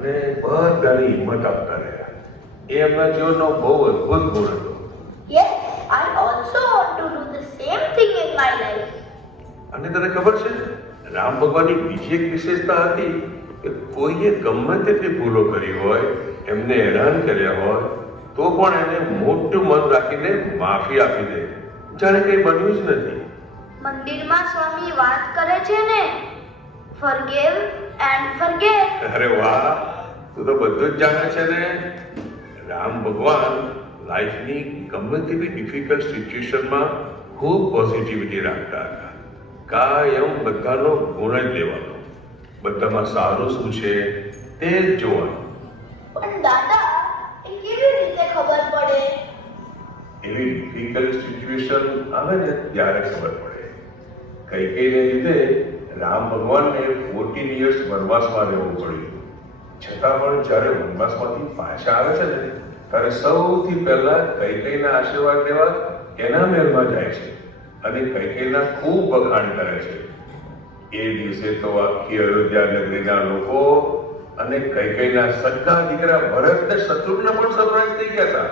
અને બધાને હિંમત આપતા રહ્યા. એ એમના જીવનનો બહુ અદ્ભુત ગુણ હતો. Yes, I also want to do the same thing in my life. અને તને ખબર છે, રામ ભગવાનની બીજી એક વિશેષતા હતી કે કોઈએ ગમે તેટલી ભૂલો કરી હોય, એમને હેરાન કર્યા હોય, તો પણ એને મોટું મન રાખીને માફી આપી દે, જાણે કંઈ બન્યું જ નથી. મંદિરમાં સ્વામી વાત કરે છે ને, forgive and forget. અરે વાહ, તું તો બધું જ જાણે છે ને. રામ ભગવાન લાઈફની ગમે તેવી ડિફિકલ્ટ સિચ્યુએશનમાં ખૂબ પોઝિટિવિટી રાખતા હતા. કાયમ બધાનો ગુણ જ લેવાનો, બધામાં સારું શું છે તે જ જોવાનું. પણ દાદા, એ કેવી રીતે ખબર પડે? એવી ડિફિકલ્ટ સિચ્યુએશન આવે ને ત્યારે ખબર પડે. કૈકેયીને લીધે રામ ભગવાનને 14 years વનવાસમાં રહેવું પડ્યું. છતાં પણ જ્યારે વનવાસમાંથી પાછા આવે છે ને, ત્યારે સૌથી પહેલા કૈકેયીના આશીર્વાદ લેવા એના મહેલમાં જાય છે અને કૈકેયીના ખૂબ વખાણ કરે છે. એ દિવસે તો આખી અયોધ્યા નગરીના લોકો અને કૈકેયીના સગા દીકરા ભરત ને શત્રુઘ્ન પણ સરપ્રાઈઝ થઈ ગયા હતા.